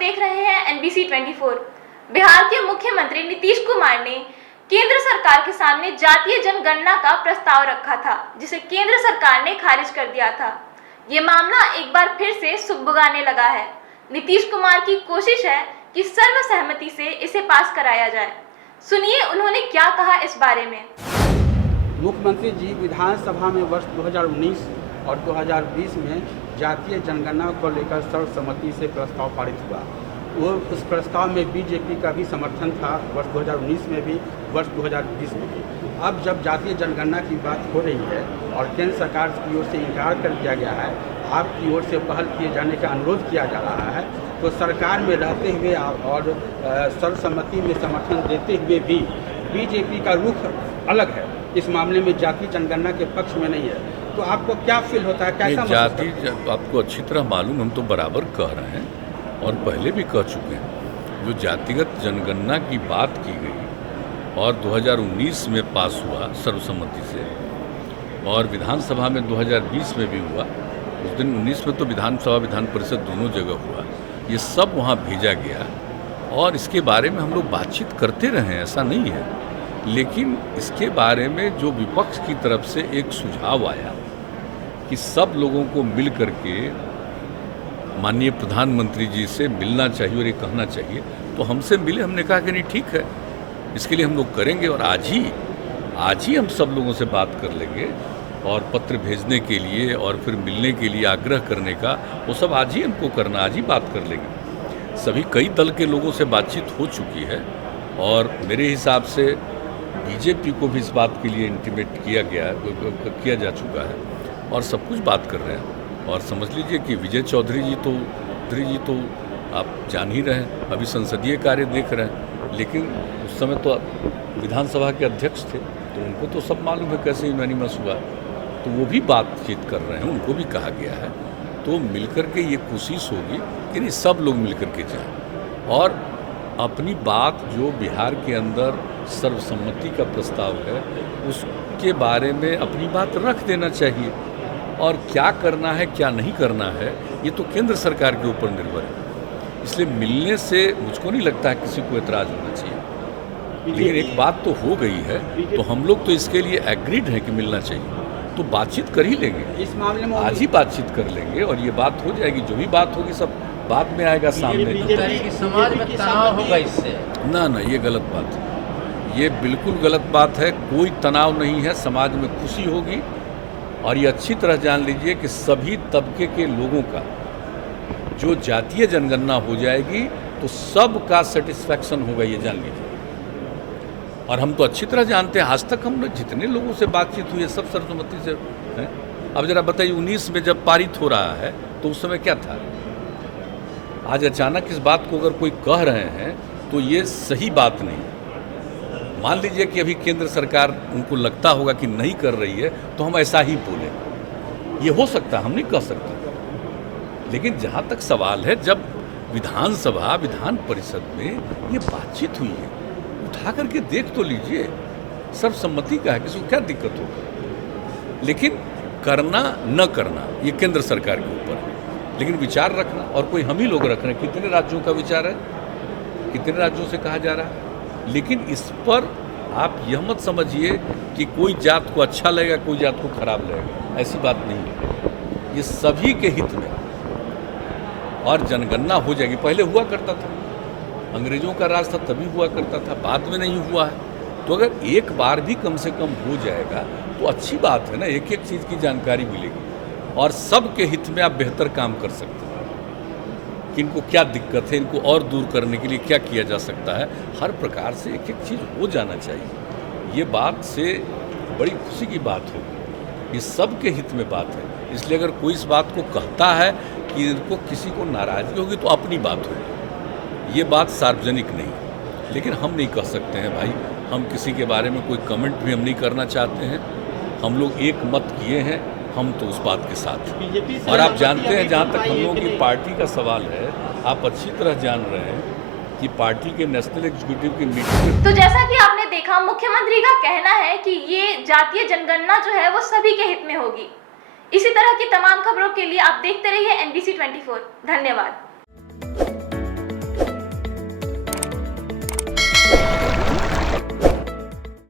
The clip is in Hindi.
देख रहे हैं एनबीसी 24। बिहार के मुख्यमंत्री नीतीश कुमार ने केंद्र सरकार के सामने जातीय जनगणना का प्रस्ताव रखा था, जिसे केंद्र सरकार ने खारिज कर दिया था। ये मामला एक बार फिर से सुगबुगाने लगा है। नीतीश कुमार की कोशिश है कि सर्वसहमति से इसे पास कराया जाए। सुनिए उन्होंने क्या कहा इस बारे में। मुख्यमंत्री जी विधानसभा में वर्ष 2019 और 2020 में जातीय जनगणना को लेकर सर्वसम्मति से प्रस्ताव पारित हुआ। वो उस प्रस्ताव में बीजेपी का भी समर्थन था, वर्ष 2019 में भी, वर्ष 2020 में भी। अब जब जातीय जनगणना की बात हो रही है और केंद्र सरकार की ओर से इनकार कर दिया गया है, आपकी ओर से पहल किए जाने का अनुरोध किया जा रहा है, तो सरकार में रहते हुए और सर्वसम्मति में समर्थन देते हुए भी बीजेपी का रुख अलग है। इस मामले में जातीय जनगणना के पक्ष में नहीं है। तो आपको क्या फील होता है, कैसा जाति आपको अच्छी तरह मालूम, हम तो बराबर कह रहे हैं और पहले भी कह चुके हैं। जो जातिगत जनगणना की बात की गई और 2019 में पास हुआ सर्वसम्मति से और विधानसभा में 2020 में भी हुआ, उस दिन 19 में तो विधानसभा विधान परिषद दोनों जगह हुआ, ये सब वहाँ भेजा गया और इसके बारे में हम लोग बातचीत करते रहे, ऐसा नहीं है। लेकिन इसके बारे में जो विपक्ष की तरफ से एक सुझाव आया कि सब लोगों को मिल करके माननीय प्रधानमंत्री जी से मिलना चाहिए और ये कहना चाहिए, तो हमसे मिले। हमने कहा कि नहीं, ठीक है, इसके लिए हम लोग करेंगे और आज ही हम सब लोगों से बात कर लेंगे और पत्र भेजने के लिए और फिर मिलने के लिए आग्रह करने का, वो सब आज ही हमको करना, आज ही बात कर लेंगे। सभी कई दल के लोगों से बातचीत हो चुकी है और मेरे हिसाब से बीजेपी को भी इस बात के लिए इंटीमेट किया जा चुका है और सब कुछ बात कर रहे हैं। और समझ लीजिए कि विजय चौधरी जी तो आप जान ही रहे हैं, अभी संसदीय कार्य देख रहे हैं, लेकिन उस समय तो विधानसभा के अध्यक्ष थे, तो उनको तो सब मालूम है कैसे यूनानिमस हुआ, तो वो भी बातचीत कर रहे हैं, उनको भी कहा गया है। तो मिलकर के ये कोशिश होगी कि नहीं, सब लोग मिलकर के जाएं और अपनी बात जो बिहार के अंदर सर्वसम्मति का प्रस्ताव है उसके बारे में अपनी बात रख देना चाहिए। और क्या करना है क्या नहीं करना है ये तो केंद्र सरकार के ऊपर निर्भर है। इसलिए मिलने से मुझको नहीं लगता है किसी को एतराज़ होना चाहिए। लेकिन एक बात तो हो गई है, तो हम लोग तो इसके लिए एग्रीड हैं कि मिलना चाहिए, तो बातचीत कर ही लेंगे। इस मामले में आज ही बातचीत कर लेंगे और ये बात हो जाएगी। जो भी बात होगी सब बाद में आएगा सामने। समाज में तनाव होगा इससे? ना, ये गलत बात है, ये बिल्कुल गलत बात है। कोई तनाव नहीं है, समाज में खुशी होगी। और ये अच्छी तरह जान लीजिए कि सभी तबके के लोगों का जो जातीय जनगणना हो जाएगी तो सबका सेटिस्फैक्शन होगा, ये जान लीजिए। और हम तो अच्छी तरह जानते हैं, आज तक हम जितने लोगों से बातचीत हुई है सब सर्वसम्मति से हैं। अब जरा बताइए, 19 में जब पारित हो रहा है तो उस समय क्या था? आज अचानक इस बात को अगर कोई कह रहे हैं तो ये सही बात नहीं। मान लीजिए कि अभी केंद्र सरकार उनको लगता होगा कि नहीं कर रही है तो हम ऐसा ही बोलें, ये हो सकता है, हम नहीं कह सकते। लेकिन जहाँ तक सवाल है, जब विधानसभा विधान परिषद में ये बातचीत हुई है, उठा करके देख तो लीजिए, सर्वसम्मति का है, किसी को क्या दिक्कत होगी। लेकिन करना न करना ये केंद्र सरकार के ऊपर है, लेकिन विचार रखना और कोई हम ही लोग रख रहे हैं। कितने राज्यों का विचार है, कितने राज्यों से कहा जा रहा है। लेकिन इस पर आप यह मत समझिए कि कोई जात को अच्छा लगेगा, कोई जात को खराब लगेगा, ऐसी बात नहीं है। ये सभी के हित में और जनगणना हो जाएगी। पहले हुआ करता था, अंग्रेजों का राज था तभी हुआ करता था, बाद में नहीं हुआ है। तो अगर एक बार भी कम से कम हो जाएगा तो अच्छी बात है ना, एक एक चीज़ की जानकारी मिलेगी और सबके हित में आप बेहतर काम कर सकते हैं कि इनको क्या दिक्कत है, इनको और दूर करने के लिए क्या किया जा सकता है। हर प्रकार से एक एक चीज़ हो जाना चाहिए। ये बात से बड़ी खुशी की बात होगी, ये सबके हित में बात है। इसलिए अगर कोई इस बात को कहता है कि इनको किसी को नाराज़गी होगी तो अपनी बात होगी, ये बात सार्वजनिक नहीं। लेकिन हम नहीं कह सकते हैं भाई, हम किसी के बारे में कोई कमेंट भी हम नहीं करना चाहते हैं। हम लोग एक मत किए हैं, हम तो उस बात के साथ हैं। और आप जानते हैं, जहाँ तक हम लोगों की पार्टी का सवाल है, आप अच्छी तरह जान रहे हैं कि पार्टी के नेशनल एग्जीक्यूटिव की मीटिंग। तो जैसा कि आपने देखा, मुख्यमंत्री का कहना है कि ये जातीय जनगणना जो है वो सभी के हित में होगी। इसी तरह की तमाम खबरों के लिए आप देखते रहिए एनबीसी 24। धन्यवाद।